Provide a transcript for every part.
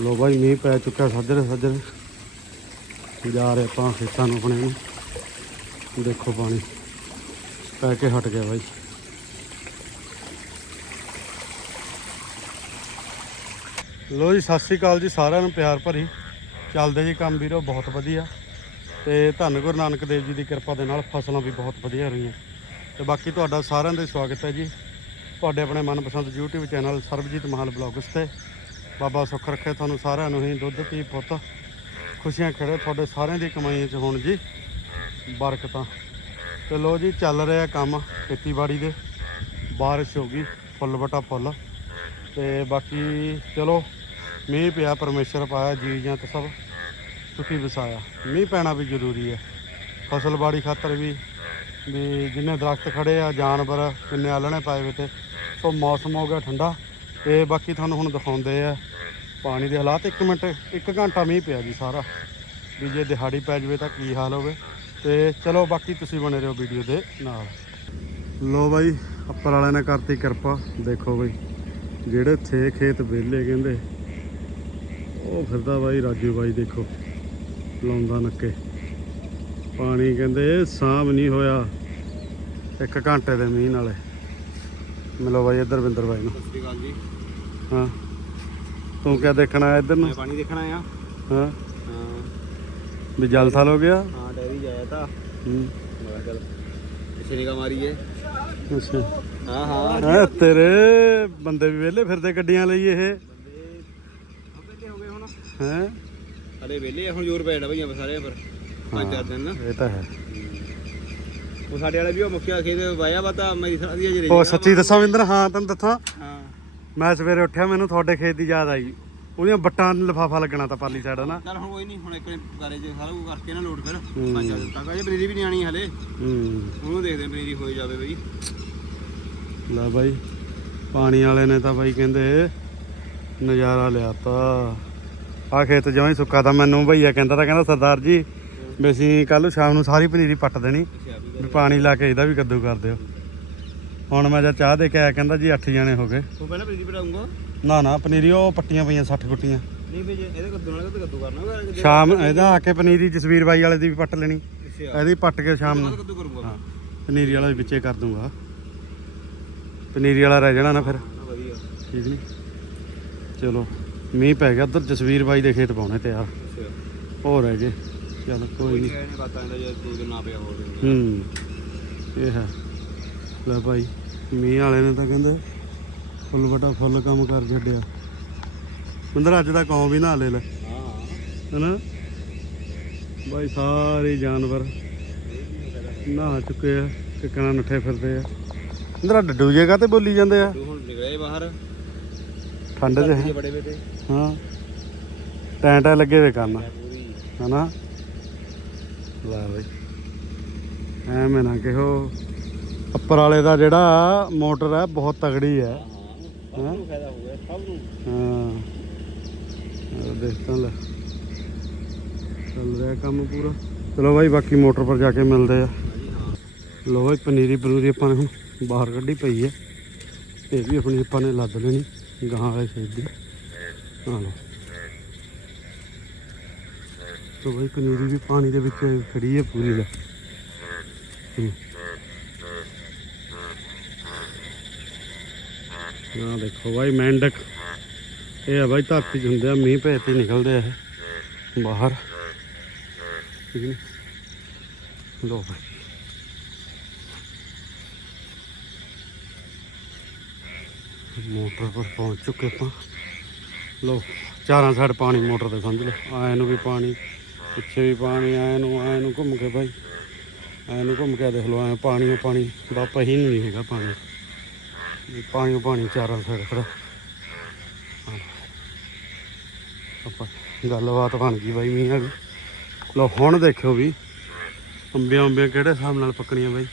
ਲੋ ਬਾਈ, ਮੀਂਹ ਪੈ ਚੁੱਕਾ ਸੱਜਰੇ ਸੱਜਰੇ। ਜਾ ਰਹੇ ਆਪਾਂ ਖੇਤਾਂ ਨੂੰ ਆਪਣੇ ਨੂੰ। ਦੇਖੋ ਪਾਣੀ। ਪੈ ਕੇ ਹਟ ਗਿਆ ਬਾਈ। ਲੋ ਜੀ, ਸਤਿ ਸ੍ਰੀ ਅਕਾਲ ਜੀ ਸਾਰਿਆਂ ਨੂੰ, ਪਿਆਰ ਭਰੀ। ਚੱਲਦੇ ਜੀ ਕੰਮ ਵੀਰੋ, ਬਹੁਤ ਵਧੀਆ। ਤੇ ਧੰਨ ਗੁਰੂ ਨਾਨਕ ਦੇਵ ਜੀ ਦੀ ਕਿਰਪਾ ਦੇ ਨਾਲ ਫਸਲਾਂ ਵੀ ਬਹੁਤ ਵਧੀਆ ਰਹੀਆਂ। ਤੇ ਬਾਕੀ ਤੁਹਾਡਾ ਸਾਰਿਆਂ ਦਾ ਹੀ ਸਵਾਗਤ ਹੈ ਜੀ। ਤੁਹਾਡੇ ਆਪਣੇ ਮਨਪਸੰਦ YouTube channel Sarabjit Mahal blogs ਤੇ। ਬਾਬਾ ਸੁੱਖ ਰੱਖੇ ਤੁਹਾਨੂੰ ਸਾਰਿਆਂ ਨੂੰ ਹੀ, ਦੁੱਧ ਪੀ ਪੁੱਤ। ਖੁਸ਼ੀਆਂ ਖੇੜੇ ਤੁਹਾਡੇ ਸਾਰਿਆਂ ਦੀ ਕਮਾਈਆਂ 'ਚ ਹੋਣ ਜੀ। ਬਰਕਤਾਂ। ਤੇ ਲੋ ਜੀ, ਚੱਲ ਰਿਹਾ ਕੰਮ ਖੇਤੀਬਾੜੀ ਦੇ। ਬਾਰਿਸ਼ ਹੋ ਗਈ, ਫੁੱਲ ਬਟਾ ਫੁੱਲ। ਤੇ ਬਾਕੀ ਚਲੋ, ਮੀਂਹ ਪਿਆ, ਪਰਮੇਸ਼ਰ ਪਾਇਆ, ਜੀ ਜਾਂ ਤੇ ਸਭ ਸੁਖੀ ਵਸਾਇਆ। ਮੀਂਹ ਪੈਣਾ ਵੀ ਜ਼ਰੂਰੀ ਹੈ। ਫਸਲ ਬਾੜੀ ਖਾਤਰ ਵੀ ਵੀ ਜਿੰਨੇ ਦਰਖਤ ਖੜੇ ਆ, ਜਾਨਵਰ ਕਿੰਨੇ ਆਲਣੇ ਪਾਏ ਵੇ ਤੇ, ਸੋ ਮੌਸਮ ਹੋ ਗਿਆ ਠੰਡਾ। ਤੇ ਬਾਕੀ ਤੁਹਾਨੂੰ ਹੁਣ ਦਿਖਾਉਂਦੇ ਆ ਪਾਣੀ ਦੇ ਹਾਲਾਤ 1 ਮਿੰਟ 1 ਘੰਟਾ ਮੀਂਹ ਪਿਆ ਜੀ ਸਾਰਾ। ਵੀ ਜੇ ਦਿਹਾੜੀ ਪੈ ਜਵੇ ਤਾਂ ਕੀ ਹਾਲ ਹੋਵੇ। ਤੇ ਚਲੋ ਬਾਕੀ ਤੁਸੀਂ ਬਣੇ ਰਹੋ ਵੀਡੀਓ ਦੇ ਨਾਲ। ਲੋ ਬਾਈ ਅੱਪਰ ਵਾਲਿਆਂ ਨੇ ਕਰਤੀ ਕਿਰਪਾ। ਦੇਖੋ ਬਾਈ ਜਿਹੜੇ ਥੇ ਖੇਤ ਵਿਹਲੇ ਕਹਿੰਦੇ ਉਹ ਫਿਰਦਾ ਬਾਈ ਰਾਜੂ ਬਾਈ ਦੇਖੋ ਲਾਉਂਦਾ ਨੱਕੇ। ਪਾਣੀ ਕਹਿੰਦੇ ਸਾਂਭ ਨਹੀਂ ਹੋਇਆ। ਇੱਕ ਘੰਟੇ ਦੇ ਮੀਂਹ ਨਾਲੇ। ਮਿਲੋ ਬਾਈ ਇੱਧਰ ਵਿੰਦਰ ਬਾਈ ਨੂੰ। ਸਤਿ ਸ਼੍ਰੀ ਅਕਾਲ ਜੀ। ਹਾਂ। ਤੂੰ ਕਿਆ ਦੇਖਣਾ ਹੈ ਇੱਧਰ ਨੂੰ? ਮੈਂ ਪਾਣੀ ਦੇਖਣਾ ਆ ਹਾਂ। ਹਾਂ। ਵੀ ਜਲ ਥਲ ਹੋ ਗਿਆ? ਹਾਂ ਡੈਰੀ ਜਾਇਆ ਤਾਂ। ਹੂੰ। ਮੈਂ ਕਿਹਾ ਚੱਲ ਪਿੱਛੇ ਨਿਗਾ ਮਾਰੀਏ। ਅੱਛਾ। ਹਾਂ ਹਾਂ। ਹੈ ਤੇਰੇ ਬੰਦੇ ਵੀ ਵਿਹਲੇ ਫਿਰਦੇ ਗੱਡੀਆਂ ਲਈ ਇਹ। ਬੰਦੇ ਹੋ? ਗਏ ਹੁਣ ਹੈ ਅਰੇ ਵੇਲੇ ਹੁਣ ਜ਼ੋਰ ਪੈ ਜਾਣਾ ਭਈਆਂ ਸਾਰੇ ਪਰ। ਪੰਜ ਚਾਰ ਦਿਨ ਨਾ। ਇਹ ਤਾਂ ਹੈ। ਉਹ ਸਾਡੇ ਵਾਲਾ ਵੀ ਉਹ ਮੁਖਿਆ ਖੇਤ ਵਾਇਆ ਵਾ ਤਾਂ ਮੇਰੀ ਸਾਡੀ ਅਜੇ ਉਹ ਸੱਚੀ ਦੱਸਾਂ ਵਿੰਦਰ ਹਾਂ ਤੈਨੂੰ ਦੱਸਾਂ। ਮੈਂ ਸਵੇਰੇ ਉੱਠਿਆ ਮੈਨੂੰ ਤੁਹਾਡੇ ਖੇਤ ਦੀ ਯਾਦ ਆਈ। ਉਹਦੀਆਂ ਬੱਟਾਂ ਨੂੰ ਲਫਾਫਾ ਲੱਗਣਾ ਤਾਂ ਪਾਲੀ ਸਾਈਡ ਨਾ ਚੱਲ ਹੁਣ ਕੋਈ ਨਹੀਂ ਹੁਣ ਇੱਕ ਗਾਰੇ 'ਚ ਸਾਰਾ ਕੁਝ ਕਰਕੇ ਨਾ ਲੋਡ ਫਿਰ ਪੰਜ ਚਾਰ ਦਿਨ ਤੱਕ ਅਜੇ ਪਨੀਰੀ ਵੀ ਨਹੀਂ ਆਣੀ ਹਲੇ। ਹੂੰ। ਉਹਨੂੰ ਦੇਖਦੇ ਹਾਂ ਪਨੀਰੀ ਹੋਈ ਜਾਵੇ ਬਈ। ਲੈ ਬਾਈ ਪਾਣੀ ਵਾਲੇ ਨੇ ਤਾਂ ਬਾਈ ਕਹਿੰਦੇ ਨਜ਼ਾਰਾ ਲਿਆਤਾ। ਆ ਖੇਤ ਜਮਾਂ ਹੀ ਸੁੱਕਾ ਤਾਂ ਮੈਨੂੰ ਭਈਆ ਕਹਿੰਦਾ ਤਾਂ ਕਹਿੰਦਾ ਸਰਦਾਰ ਜੀ ਵੀ ਅਸੀਂ ਕੱਲ ਸ਼ਾਮ ਨੂੰ ਸਾਰੀ ਪਨੀਰੀ ਪੱਟ ਦੇਣੀ। ਵੀ ਪਾਣੀ ਲਾ ਕੇ ਇਹਦਾ ਵੀ ਕੱਦੂ ਕਰ ਦਿਓ। ਹੁਣ ਮੈਂ ਜਦ ਚਾਹ ਦੇ ਕੇ ਆਇਆ ਕਹਿੰਦਾ ਜੀ 8 ਜਣੇ ਹੋ ਗਏ। ਉਹ ਪਹਿਲਾਂ ਪਨੀਰੀ ਪਟਾਉਂਗਾ ਨਾ ਨਾ ਪਨੀਰੀ ਉਹ ਪੱਟੀਆਂ ਪਈਆਂ 60 ਗੁੱਟੀਆਂ। ਨਹੀਂ ਵੀ ਜੇ ਇਹਦੇ ਕੱਦੂ ਨਾਲ ਕੱਦੂ ਕਰਨਾ ਹੋਗਾ ਸ਼ਾਮ ਇਹਦਾ ਆ ਕੇ ਪਨੀਰੀ ਜਸਵੀਰ ਬਾਈ ਵਾਲੇ ਦੀ ਵੀ ਪੱਟ ਲੈਣੀ। ਇਹਦੀ ਪੱਟ ਕੇ ਸ਼ਾਮ ਨੂੰ। ਕੱਦੂ ਕਰੂੰਗਾ ਹਾਂ ਪਨੀਰੀ ਵਾਲਾ ਵੀ ਵਿੱਚੇ ਕਰ ਦੂੰਗਾ। ਪਨੀਰੀ ਵਾਲਾ ਰਹਿ ਜਾਣਾ ਨਾ ਫਿਰ। ਹਾਂ, ਵਧੀਆ। ਠੀਕ ਨਹੀਂ ਚਲੋ ਮੀਂਹ ਪੈ ਗਿਆ ਉਧਰ ਜਸਵੀਰ ਬਾਈ ਦੇ ਖੇਤ ਪਾਉਣੇ ਤਿਆਰ। ਅੱਛਾ। ਹੋ ਰਹਿ ਗਏ ਚਲ ਕੋਈ ਨਹੀਂ ਬਾਤਾਂ ਦਾ ਜੇ ਦੋ ਦਿਨ ਨਾ ਪਿਆ ਹੋਰ। ਹੂੰ ਇਹ ਹੈ। ਲੈ ਭਾਈ ਮੀਂਹ ਵਾਲੇ ਨੇ ਤਾਂ ਕਹਿੰਦੇ ਫੁੱਲ ਬਟਾ ਫੁੱਲ ਕੰਮ ਕਰ ਛੱਡਿਆ। ਬੰਦਰ ਅੱਜ ਦਾ ਕੌਮ ਵੀ ਨਾ ਲੈ ਲੈ। ਹਾਂ ਹਾਂ ਹਨਾ? ਬਾਈ ਸਾਰੇ ਜਾਨਵਰ ਨਹਾ ਚੁੱਕੇ ਆ ਕਿਕਣਾ ਨੱਠੇ ਫਿਰਦੇ ਆ। ਅੰਦਰ ਡੱਡੂ ਜੇਗਾ ਤੇ ਬੋਲੀ ਜਾਂਦੇ ਆ? ਹੁਣ ਨਿਕਲੇ ਬਾਹਰ। ਠੰਡ 'ਚ ਜੇ ਬੜੇ ਬੇਟੇ। ਹਾਂ। ਲੱਗੇ ਵੇ ਕਰਨ ਪੂਰੀ। ਹਨਾ? ਲੈ ਬਈ। ਐਵੇਂ ਨਾ ਕਿਹੋ। ਉੱਪਰ ਵਾਲੇ ਦਾ ਜਿਹੜਾ ਮੋਟਰ ਹੈ, ਬਹੁਤ ਤਗੜੀ ਹੈ। ਸਭ ਨੂੰ ਫਾਇਦਾ ਹੋਊਗਾ ਸਭ ਨੂੰ ਹਾਂ ਦੇਖ ਤਾਂ ਲੈ। ਚੱਲ ਰਿਹਾ ਕੰਮ ਪੂਰਾ। ਚਲੋ ਬਾਈ, ਬਾਕੀ ਮੋਟਰ ਪਰ ਜਾ ਕੇ ਮਿਲਦੇ ਆ। ਹਾਂਜੀ ਹਾਂ ਲੋ ਬਾਈ, ਪਨੀਰੀ ਪਨੂਰੀ ਆਪਾਂ ਨੇ ਹੁਣ ਬਾਹਰ ਕੱਢੀ ਪਈ ਹੈ। ਇਹ ਵੀ ਆਪਣੀ ਆਪਾਂ ਨੇ ਲੱਦ ਲੈਣੀ ਗਾਂ ਵਾਲੇ ਖੇਤ ਦੀ। ਹਾਂ ਲੋ ਤੋ ਬਾਈ, ਪਨੀਰੀ ਵੀ ਪਾਣੀ ਦੇ ਵਿੱਚ ਖੜੀ ਹੈ ਪੂਰੀ ਲੈ। ਹੂੰ। ਦੇਖੋ ਬਾਈ, ਮੈਂਡਕ। ਇਹ ਆ ਬਾਈ, ਧਰਤੀ 'ਚ ਹੁੰਦੇ ਆ, ਮੀਂਹ ਪੈ ਤੇ ਨਿਕਲਦੇ ਆ ਇਹ। ਬਾਹਰ। ਠੀਕ ਨੀ? ਲੋ ਬਾਈ। ਮੋਟਰ ਪਰ ਪਹੁੰਚ ਚੁੱਕੇ ਆਪਾਂ। ਲੋ ਚਾਰਾਂ ਸਾਈਡ ਪਾਣੀ ਮੋਟਰ ਤੇ ਸਮਝ ਲਓ। ਆਏ ਨੂੰ ਵੀ ਪਾਣੀ, ਪਿੱਛੇ ਵੀ ਪਾਣੀ ਆਏ ਨੂੰ ਆਏ ਨੂੰ ਘੁੰਮ ਕੇ ਬਾਈ। ਆਏ ਨੂੰ ਘੁੰਮ ਕੇ ਦੇਖ ਲਓ ਐ ਪਾਣੀ ਓ ਪਾਣੀ ਬਾਪਾ ਹੀ ਨਹੀਂ ਹੈਗਾ ਪਾਣੀ। ਪਾਣੀ ਪਾਣੀ ਚਾਰਾਂ ਸਾਈਡ ਖੜਾ। ਆਪਾਂ ਗੱਲਬਾਤ ਬਣ ਗਈ ਬਾਈ ਮੀਂਹ ਵਾਲੀ। ਲੋ ਹੁਣ ਦੇਖਿਓ ਵੀ ਅੰਬੀਆਂ ਅੰਬੀਆਂ ਕਿਹੜੇ ਹਿਸਾਬ ਨਾਲ ਪੱਕਣੀਆਂ ਬਾਈ।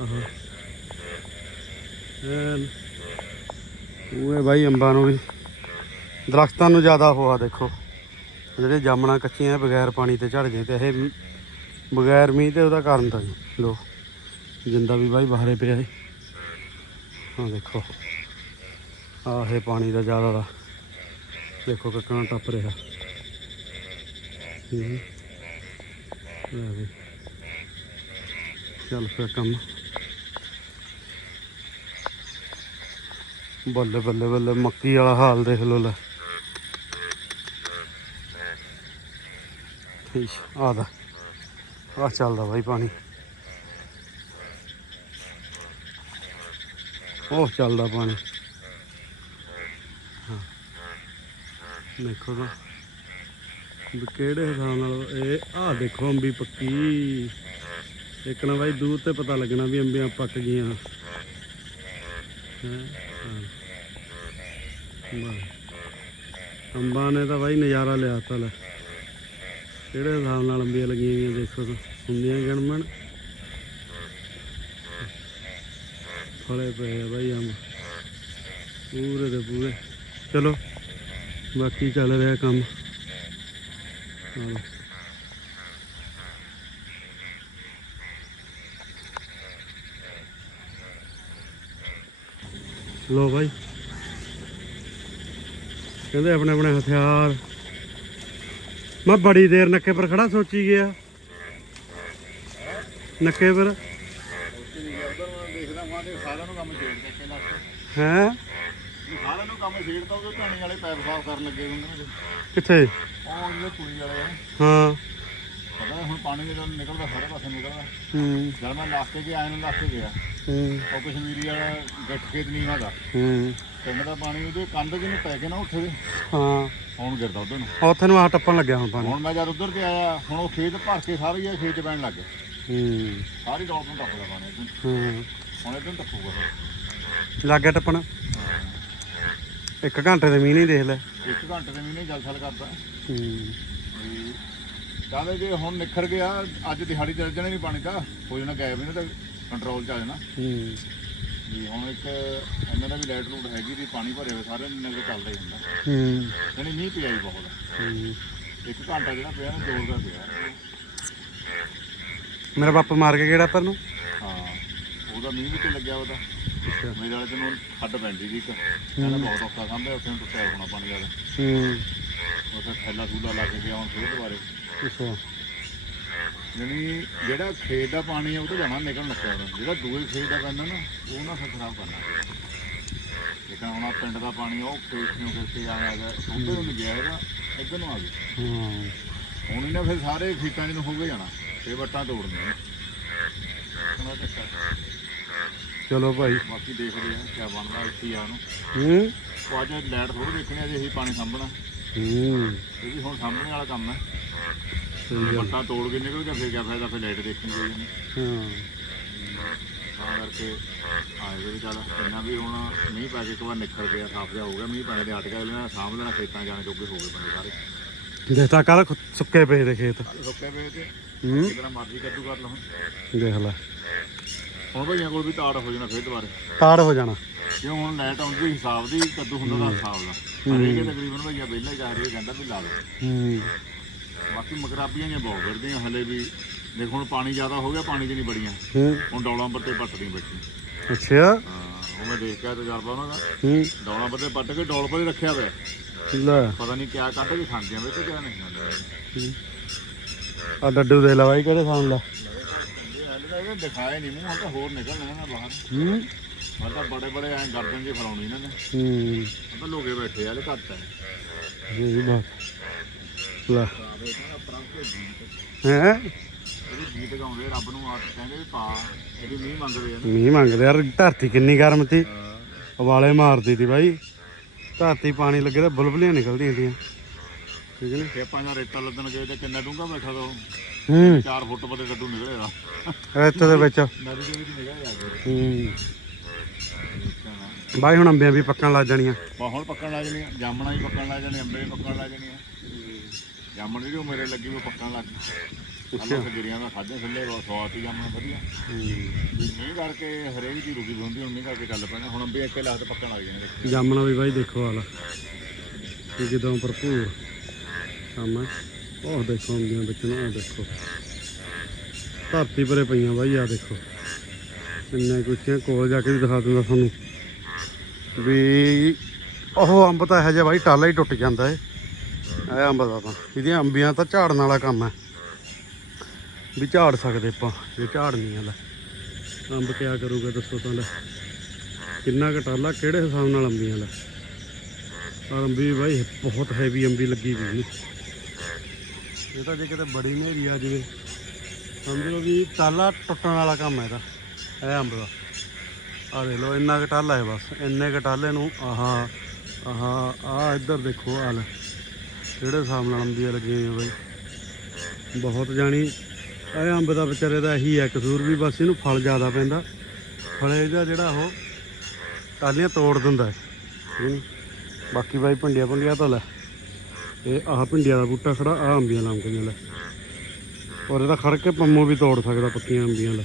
ਆਹੋ। ਉਹ ਬਾਈ ਅੰਬਾਂ ਨੂੰ ਵੀ। ਦਰਖਤਾਂ ਨੂੰ ਜ਼ਿਆਦਾ ਹੋਆ ਦੇਖੋ। ਜਿਹੜੇ ਜਾਮਣਾ ਕੱਚੀਆਂ ਬਗੈਰ ਪਾਣੀ ਤੇ ਝੜ ਗਏ ਤੇ ਇਹ ਬਗੈਰ ਮੀਂਹ ਤੇ ਉਹਦਾ ਕਾਰਨ ਤਾਂ ਜੀ ਲੋ ਜਿੰਦਾ ਵੀ ਬਾਈ ਬਾਹਰੇ ਪਿਆ ਹੈ ਹਾਂ, ਦੇਖੋ। ਆਹ ਇਹ ਪਾਣੀ ਦਾ ਜ਼ਿਆਦਾ ਦਾ ਦੇਖੋ ਕੱਕਣਾ ਟੱਪ ਰਿਹਾ। ਚੱਲ ਫਿਰ ਕੰਮ। ਬੱਲੇ ਬੱਲੇ ਬੱਲੇ, ਮੱਕੀ ਵਾਲਾ ਹਾਲ ਦੇਖ ਲੋ। ਲੈ ਆ ਦਾ ਆ ਚੱਲਦਾ ਬਾਈ ਪਾਣੀ। ਉਹ ਚੱਲਦਾ ਪਾਣੀ। ਹਾਂ। ਦੇਖੋ ਤਾਂ ਵੀ ਕਿਹੜੇ ਹਿਸਾਬ ਨਾਲ ਇਹ ਆਹ ਦੇਖੋ ਅੰਬੀ ਪੱਕੀ। ਇੱਕ ਨਾ ਬਾਈ ਦੂਰ ਤੇ ਪਤਾ ਲੱਗਣਾ ਵੀ ਅੰਬੀਆਂ ਪੱਕ ਗਈਆਂ। ਹੈਂ, ਹਾਂ। ਵਾਹ। ਅੰਬਾਂ ਨੇ ਤਾਂ ਬਾਈ ਨਜ਼ਾਰਾ ਲਿਆ ਤਾ ਲੈ। ਕਿਹੜੇ ਹਿਸਾਬ ਨਾਲ ਅੰਬੀਆਂ ਲੱਗੀਆਂ ਹੋਈਆਂ ਦੇਖੋ ਤਾਂ। ਹੁੰਦੀਆਂ ਗਣਮਣ ਫਲੇ ਪਏ ਆ ਬਾਈ ਅੰਬ ਪੂਰੇ ਦੇ ਪੂਰੇ। ਚਲੋ, ਬਾਕੀ ਚੱਲ ਰਿਹਾ ਕੰਮ। ਹਾਂ ਲੋ ਭਾਈ ਕਹਿੰਦੇ ਆਪਣੇ ਆਪਣੇ ਹਥਿਆਰ। ਮੈਂ ਬੜੀ ਦੇਰ ਨੱਕੇ ਪਰ ਖੜਾ ਸੋਚੀ ਗਿਆ। ਨੱਕੇ ਪਰ। ਸਾਰਿਆਂ ਨੂੰ ਕੰਮ ਛੇੜ ਕੇ ਪਹਿਲਾਂ ਹੈ? ਸਾਰਿਆਂ ਨੂੰ ਕੰਮ ਛੇੜਤਾ ਉਹ ਢਾਣੀ ਵਾਲੇ ਪੈਪ ਸਾਫ਼ ਕਰਨ ਲੱਗੇ ਹੁੰਦੇ ਨੇ। ਕਿੱਥੇ? ਉਹ ਜਿਹੜੇ ਕੁੜੀ ਵਾਲੇ ਆ। ਹਾਂ। ਪਤਾ ਹੈ ਹੁਣ ਪਾਣੀ ਜਦੋਂ ਨਿਕਲਦਾ ਸਾਰੇ ਪਾਸੇ ਨਿਕਲਦਾ। ਹੂੰ। ਜਦ ਮੈਂ ਲੱਗ ਕੇ ਗਿਆ ਇਹਨੂੰ ਲੱਗ ਕੇ ਗਿਆ। ਹੂੰ। ਉਹ ਕਸ਼ਮੀਰੀ ਵਾਲਾ ਗੱਠ ਖੇਤ ਨਹੀਂ ਹੈਗਾ। ਹੂੰ। ਪਿੰਡ ਦਾ ਪਾਣੀ ਉਹਦੇ ਕੰਧ ਜਿਹਨੂੰ ਪੈ ਕੇ ਨਾ ਉੱਥੇ ਦੇ, ਹਾਂ। ਹੁਣ ਗਿਰਦਾ ਉਧਰ ਨੂੰ। ਉੱਥੇ ਨੂੰ ਆ ਟੱਪਣ ਲੱਗਿਆ ਹੁਣ ਪਾਣੀ। ਹੁਣ ਮੈਂ ਜਦ ਉਧਰ ਤੇ ਆਇਆ ਹੁਣ ਉਹ ਖੇਤ ਭਰ ਕੇ ਸਾਰੇ ਹੀ ਖੇਤ 'ਚ ਪੈਣ ਲੱਗ ਗਏ। ਹੂੰ। ਸਾਰੀ ਡੌਲ ਤੋਂ ਟੱਪਦਾ ਪਾਣੀ। ਹੂੰ। ਹੁਣ ਟੱਪੂਗਾ। ਲੱਗ ਗਿਆ ਟੱਪਣ। ਇੱਕ ਘੰਟੇ ਦੇ ਮੀਂਹ ਨਹੀਂ ਦੇਖ ਲੈ। ਇੱਕ ਘੰਟੇ ਦੇ ਮਹੀਨੇ ਜਲ ਛਲ ਕਰਦਾ। ਹੂੰ। ਵੀ ਕਹਿੰਦੇ ਜੇ ਹੁਣ ਨਿਖਰ ਗਿਆ ਅੱਜ ਦਿਹਾੜੀ ਚੱਲ ਜਾਣਾ ਵੀ ਪਾਣੀ ਤਾਂ ਹੋ ਜਾਣਾ ਗਾਇਬ ਇਹਨਾਂ ਤਾਂ ਕੰਟਰੋਲ ਚ ਆ ਜਾਣਾ। ਹੂੰ। ਵੀ ਹੁਣ ਇੱਕ ਇਹਨਾਂ ਦਾ ਵੀ ਲਾਈਟ ਰੂਟ ਹੈਗੀ ਵੀ ਪਾਣੀ ਭਰੇ ਹੋਏ ਸਾਰੇ ਨਗਰ ਚੱਲਦਾ ਹੀ ਹੁੰਦਾ ਹੂੰ। ਯਾਨੀ ਮੀਂਹ ਪਿਆ ਹੀ ਬਹੁਤ। ਹੂੰ। ਇੱਕ ਘੰਟਾ ਜਿਹੜਾ ਪਿਆ ਨਾ ਜ਼ੋਰ ਦਾ ਪਿਆ। ਮੇਰਾ ਬਾਪ ਮਾਰ ਕੇ ਕਿਹੜਾ ਪਰ ਨੂੰ ਉਹਦਾ ਮੀਂਹ ਵੀ ਤੇ ਲੱਗਿਆ ਉਹਦਾ? ਮੇਰੇ ਵਾਲੇ ਤੈਨੂੰ ਖੱਡ ਪੈਂਦੀ ਸੀ ਇੱਕ। ਕਹਿੰਦਾ ਬਹੁਤ ਔਖਾ ਸਾਂਭਿਆ ਉੱਥੇ ਨੂੰ ਟੁੱਟਿਆ ਹੋਣਾ ਪਾਣੀ ਵਾਲਾ। ਹੂੰ। ਉੱਥੇ ਥੈਲਾ ਥੂਲਾ ਲਾ ਕੇ ਗਿਆ ਹੁਣ ਫੇਰ ਦੁਬਾਰੇ। ਅੱਛਾ। ਯਾਨੀ ਜਿਹੜਾ ਖੇਤ ਦਾ ਪਾਣੀ ਆ ਉਹ ਤਾਂ ਜਾਣਾ ਨਿਕਲ ਉਹਦਾ। ਜਿਹੜਾ ਦੂਏ ਖੇਤ ਦਾ ਪੈਂਦਾ ਨਾ ਉਹ ਨਾ ਫਿਰ ਖਰਾਬ ਕਰਨਾ। ਲੇਕਿਨ ਹੁਣ ਪਿੰਡ ਦਾ ਪਾਣੀ ਆ, ਉਹ ਖੇਤ ਨੂੰ ਫਿਰ ਕੇ ਆਇਆ ਗਿਆ ਉੱਧਰ ਨੂੰ ਨੀ ਗਿਆ ਹੈਗਾ ਇੱਧਰ ਨੂੰ ਆ ਗਿਆ। ਹਾਂ। ਹੁਣ ਇਹਨਾਂ ਫਿਰ ਸਾਰੇ ਖੇਤਾਂ 'ਚ ਨੂੰ ਹੋ ਕੇ ਜਾਣਾ ਤੇ ਵੱਟਾਂ ਤੋੜਨੀਆਂ। ਸੁਣਾ ਚੱਕਰ ਚਲੋ ਭਾਈ। ਬਾਕੀ ਦੇਖਦੇ ਆ ਕਿਆ ਬਣਦਾ ਇੱਥੇ ਆ ਨੂੰ ਹੂੰ। ਉਹ ਅੱਜ ਲਾਈਟ ਥੋੜੀ ਦੇਖਣੀ ਅਜੇ ਅਸੀਂ ਪਾਣੀ ਸਾਂਭਣਾ। ਹੂੰ। ਇਹ ਵੀ ਹੁਣ ਸਾਂਭਣੇ ਵਾਲਾ ਕੰਮ ਹੈ। ਸਹੀ ਗੱਲ। ਵੱਟਾਂ ਤੋੜ ਕੇ ਨਿਕਲ ਗਿਆ ਫਿਰ ਕਿਆ ਫਾਇਦਾ ਫਿਰ ਲਾਈਟ ਦੇਖਣੀ ਕੋਈ ਨਹੀਂ ਹਾਂ। ਤਾਂ ਕਰਕੇ ਆਏ ਵੀ ਚੱਲ ਇੰਨਾ ਵੀ ਹੁਣ ਮੀਂਹ ਪੈ ਕੇ ਇੱਕ ਵਾਰ ਨਿਕਲ ਗਿਆ ਸਾਫ਼ ਜਿਹਾ ਹੋ ਗਿਆ ਮੀਂਹ ਪੈਣ ਦੇ ਹਟ ਗਿਆ ਲੈਣਾ ਸਾਂਭ ਲੈਣਾ ਖੇਤਾਂ ਜਾਣ ਜੋਗੇ ਹੋ ਗਏ ਬੰਦੇ ਸਾਰੇ। ਦੇਖਤਾ ਕੱਲ ਸੁੱਕੇ ਪਏ ਦੇ ਖੇਤ। ਸੁੱਕੇ ਪਏ ਤੇ ਹੂੰ। ਕਿਤਨਾ ਮਰਜ਼ੀ ਕੱਦੂ ਕਰ ਲਓ। ਦੇਖ ਲੈ। ਹੁਣ ਭਈਆਂ ਕੋਲ ਵੀ ਤਾੜ ਹੋ ਜਾਣਾ ਫਿਰ ਦੁਬਾਰੇ। ਤਾੜ ਹੋ ਜਾਣਾ। ਕਿਉਂ ਹੁਣ ਲਾਈਟ ਆਉਂਦੀ ਵੀ ਹਿਸਾਬ ਦੀ ਕੱਦੂ ਹੁੰਦਾ ਦਾ ਹਿਸਾਬ ਦਾ। ਹਰੇਕ ਤਕਰੀਬਨ ਭਈਆ ਵਿਹਲਾ ਜਾ ਰਹੀ ਕਹਿੰਦਾ ਵੀ ਲਾ ਲਓ ਹੂੰ। ਬਾਕੀ ਮਕਰਾਬੀਆਂ ਨੇ ਬਹੁਤ ਫਿਰਦੀਆਂ ਹਲੇ ਵੀ। ਦੇਖ ਹੁਣ ਪਾਣੀ ਜ਼ਿਆਦਾ ਹੋ ਗਿਆ ਪਾਣੀ 'ਚ ਨਹੀਂ ਬੜੀਆਂ ਹੂੰ। ਹੁਣ ਡੌਲਾਂ ਪਰ ਤੇ ਪੱਟਦੀਆਂ ਬੈਠੀਆਂ। ਅੱਛਾ। ਹਾਂ ਉਹ ਮੈਂ ਦੇਖ ਕੇ ਤਜਰਬਾ ਉਹਨਾਂ ਦਾ। ਹੂੰ। ਡੌਲਾਂ ਪਰ ਤੇ ਪੱਟ ਕੇ ਡੌਲ ਪਰ ਹੀ ਰੱਖਿਆ ਹੋਇਆ ਲੈ। ਪਤਾ ਨਹੀਂ ਕਿਆ ਕੱਢ ਕੇ ਖਾਂਦੀਆਂ ਵਿੱਚ ਕਿਆ ਨਹੀਂ। ਖਾਂਦੀਆਂ ਆ ਡੱਡੂ ਦੇ ਲਾ ਬਾਈ ਕਿਹੜੇ ਖਾਣ ਲਾ ਇਹ ਦਿਖਾਏ ਨਹੀਂ ਮੂੰਹ ਹੁਣ ਤਾਂ ਹੋਰ ਨਿਕਲ ਲੈਣਾ ਬਾਹਰ। ਹੂੰ। ਮੈਂ ਤਾਂ ਬੜੇ ਬੜੇ ਐਂ ਗਰਦਨ ਜੇ ਫਲਾਉਣੀ ਇਹਨਾਂ ਨੇ। ਹੂੰ। ਉਹ ਤਾਂ ਲੋਗੇ ਬੈਠੇ ਆ ਲੈ ਘੱਟ ਹੈ ਇਹ ਬਾਤ ਲੈ। ਹੈ? ਇਹਦੀ ਗੀਤ ਗਾਉਂਦੇ ਰੱਬ ਨੂੰ ਆਪ ਕਹਿੰਦੇ ਵੀ ਪਾ ਇਹਦੀ ਮੀਂਹ ਮੰਗਦੇ ਆ ਨਾ। ਮੀਂਹ ਮੰਗਦੇ ਯਾਰ ਧਰਤੀ ਕਿੰਨੀ ਗਰਮ ਸੀ ਹਾਂ। ਉਬਾਲੇ ਮਾਰਦੀ ਸੀ ਬਾਈ। ਧਰਤੀ ਪਾਣੀ ਲੱਗੇ ਤਾਂ ਬੁਲਬੁਲੀਆਂ ਨਿਕਲਦੀਆਂ ਠੀਕ ਨੇ? ਖੇਪਾਂ ਦਾ ਰੇਤਾ ਲੱਦਣ ਗਏ ਤੇ ਕਿੰਨਾ ਡੂੰਘਾ ਬੈਠਾ ਤਾ ਉਹ। ਹੂੰ। 4 ਫੁੱਟ ਬੜੇ ਡੱਡੂ ਨਿਕਲੇਗਾ। ਇੱਥੇ ਦੇ ਵਿੱਚ। ਨਦੀ ਦੇ ਵਿੱਚ ਨਿਕਲ ਹੂੰ। ਬਾਈ ਹੁਣ ਅੰਬੀਆਂ ਵੀ ਪੱਕਣ ਲੱਗ ਜਾਣੀਆਂ। ਬਾ ਹੁਣ ਪੱਕਣ ਲੱਗ ਜਾਣੀਆਂ ਜਾਮਣਾ ਵੀ ਪੱਕਣ ਲੱਗ ਜਾਣੀਆਂ ਅੰਬੇ ਵੀ ਪੱਕਣ ਲੱਗ ਜਾਣੀਆਂ। ਜਾਮਣ ਜਿਹੜੀ ਉਹ ਮੇਰੇ ਲੱਗੀ ਉਹ ਪੱਕਣ ਲੱਗ ਗਈ। ਅੱਛਾ। ਖਜਰੀਆਂ ਦਾ ਖਾਦੇ ਥੱਲੇ ਬਹੁਤ ਸਵਾਦ ਸੀ ਜਾਮਣ ਵਧੀਆ। ਹੂੰ। ਵੀ ਮੀਂਹ ਕਰਕੇ ਹਰੇਕ ਦੀ ਰੁਕੀ ਹੁੰਦੀ ਹੁਣ ਮੀਂਹ ਕਰਕੇ ਚੱਲ ਪੈਣਾ ਹੁਣ ਅੰਬੇ ਇੱਕੇ ਪੱਕਣ ਲੱਗ ਜਾਣਗੇ। ਜਾਮਣਾ ਵੀ ਬਾਈ ਦੇਖੋ ਹਾਲ। ਇਹ ਜਦੋਂ ਭਰਪੂਰ। ਕੰਮ ਹੈ। ਉਹ ਦੇਖੋ ਅੰਬੀਆਂ ਵਿੱਚ ਨਾ ਉਹ ਦੇਖੋ। ਧਰਤੀ ਪਰੇ ਪਈਆਂ ਬਾਈ ਆ ਦੇਖੋ। ਇੰਨੇ ਕੁੱਚੀਆਂ ਕੋਲ ਜਾ ਕੇ ਵੀ ਦਿਖਾ ਦਿੰਦਾ ਤੁਹਾਨੂੰ। ਵੀ ਉਹ ਅੰਬ ਤਾਂ ਇਹੋ ਜਿਹਾ ਬਾਈ ਟਾਲਾ ਹੀ ਟੁੱਟ ਜਾਂਦਾ ਏ। ਇਹ ਅੰਬ ਦਾ ਤਾਂ। ਇਹਦੀਆਂ ਅੰਬੀਆਂ ਤਾਂ ਝਾੜਨ ਵਾਲਾ ਕੰਮ ਹੈ। ਵੀ ਝਾੜ ਸਕਦੇ ਆਪਾਂ ਇਹ ਝਾੜ ਨਹੀਂ ਆ ਅੰਬ ਕਿਆ ਕਰੂਗਾ ਦੱਸੋ ਤਾਂ ਲੈ। ਕਿੰਨਾ ਘਟਾਲਾ ਕਿਹੜੇ ਹਿਸਾਬ ਨਾਲ ਅੰਬੀਆਂ ਲੈ। ਪਰ ਅੰਬੀ ਬਾਈ, ਬਹੁਤ ਹੈਵੀ ਅੰਬੀ ਲੱਗੀ ਵੀ ਨਹੀਂ ਇਹ ਤਾਂ ਜੇ ਕਿਤੇ ਬੜੀ ਨੇਰੀ ਆ ਜਾਵੇ। ਸਮਝ ਲਓ ਵੀ ਤਾਲਾ ਟੁੱਟਣ ਵਾਲਾ ਕੰਮ ਹੈ ਇਹਦਾ ਇਹ ਅੰਬ ਦਾ। ਆ ਦੇਖ ਲਓ, ਇੰਨਾ ਘਟਾਲਾ ਹੈ ਬਸ। ਇੰਨੇ ਘਟਾਲੇ ਨੂੰ, ਆਹਾ ਆਹਾ ਆ ਇੱਧਰ ਦੇਖੋ ਆ ਲੈ। ਕਿਹੜੇ ਹਿਸਾਬ ਨਾਲ ਅੰਬੀਆਂ ਲੱਗੀਆਂ ਹੋਈਆਂ ਬਾਈ। ਬਹੁਤ ਜਾਣੀ, ਇਹ ਅੰਬ ਦਾ ਵਿਚਾਰੇ ਦਾ ਇਹੀ ਹੈ ਕਸੂਰ ਵੀ ਬਸ ਇਹਨੂੰ ਫਲ ਜ਼ਿਆਦਾ ਪੈਂਦਾ। ਫਲੇ ਦਾ ਜਿਹੜਾ ਉਹ ਟਾਲੀਆਂ ਤੋੜ ਦਿੰਦਾ ਬਾਕੀ ਬਾਈ ਭਿੰਡੀਆਂ ਭੁੰਡੀਆਂ ਤਾਂ ਲੈ। ਇਹ ਆਹ ਭਿੰਡੀਆਂ ਦਾ ਬੂਟਾ ਖੜਾ ਆ ਅੰਬੀਆਂ ਲਾਮ ਕੇ ਲੈ। ਔਰ ਇਹਦਾ ਖੜ ਕੇ ਪੰਮੋ ਵੀ ਤੋੜ ਸਕਦਾ ਪੱਕੀਆਂ ਅੰਬੀਆਂ ਲੈ।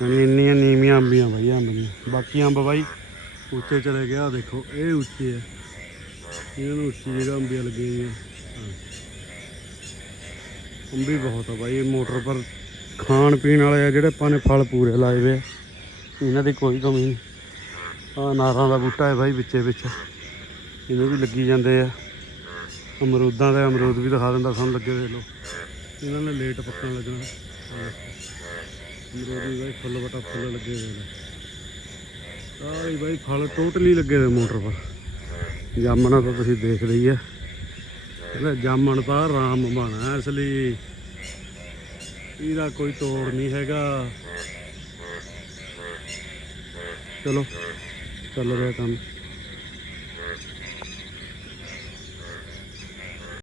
ਯਾਨੀ ਇੰਨੀਆਂ ਨੀਵੀਆਂ ਅੰਬੀਆਂ ਬਾਈ ਅੰਬ ਦੀਆਂ ਬਾਕੀ ਅੰਬ ਬਾਈ, ਉੱਚੇ ਚਲੇ ਗਿਆ ਦੇਖੋ, ਇਹ ਉੱਚੇ ਆ ਇਹਨਾਂ ਨੂੰ ਉੱਚੀ ਜਗ੍ਹਾ ਅੰਬੀਆਂ ਲੱਗੀਆਂ ਹੋਈਆਂ। ਅੰਬੀ ਬਹੁਤ ਆ ਬਾਈ, ਇਹ ਮੋਟਰ ਪਰ ਖਾਣ ਪੀਣ ਵਾਲੇ ਆ ਜਿਹੜੇ ਆਪਾਂ ਨੇ ਫਲ ਪੂਰੇ ਲਾਏ ਵੇ ਇਹਨਾਂ ਦੀ ਕੋਈ ਕਮੀ ਨਹੀਂ। ਆ ਨਾਰਾਂ ਦਾ ਬੂਟਾ ਹੈ ਬਾਈ ਵਿੱਚੇ ਵਿੱਚ ਇਹਨੂੰ ਵੀ ਲੱਗੀ ਜਾਂਦੇ ਆ। ਅਮਰੂਦਾਂ ਦੇ ਅਮਰੂਦ ਵੀ ਦਿਖਾ ਦਿੰਦਾ, ਸਾਨੂੰ ਲੱਗੇ ਦੇ ਲੋ ਇਹਨਾਂ ਨੇ ਲੇਟ ਪੱਕਣ ਲੱਗਣਾ। ਅਮਰੂਦ ਵੀ ਬਾਈ ਫੁੱਲ ਬਟਾ ਫੁੱਲ ਲੱਗੇ ਹੋਏ ਨੇ। ਆਹ ਬਾਈ ਫਲ ਟੋਟਲੀ ਲੱਗੇ ਹੋਏ ਮੋਟਰ ਪਰ। ਜਾਮਣਾ ਤਾਂ ਤੁਸੀਂ ਦੇਖ ਲਈ ਆ। ਇਹਦਾ ਜਾਮਣ ਤਾਂ ਰਾਮ ਬਣਾ ਇਸ ਲਈ ਇਹਦਾ ਕੋਈ ਤੋੜ ਨਹੀਂ ਹੈਗਾ। ਚਲੋ, ਚੱਲ ਰਿਹਾ ਕੰਮ।